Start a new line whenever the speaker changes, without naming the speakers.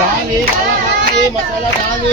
धान है काला खाना है मसाला धान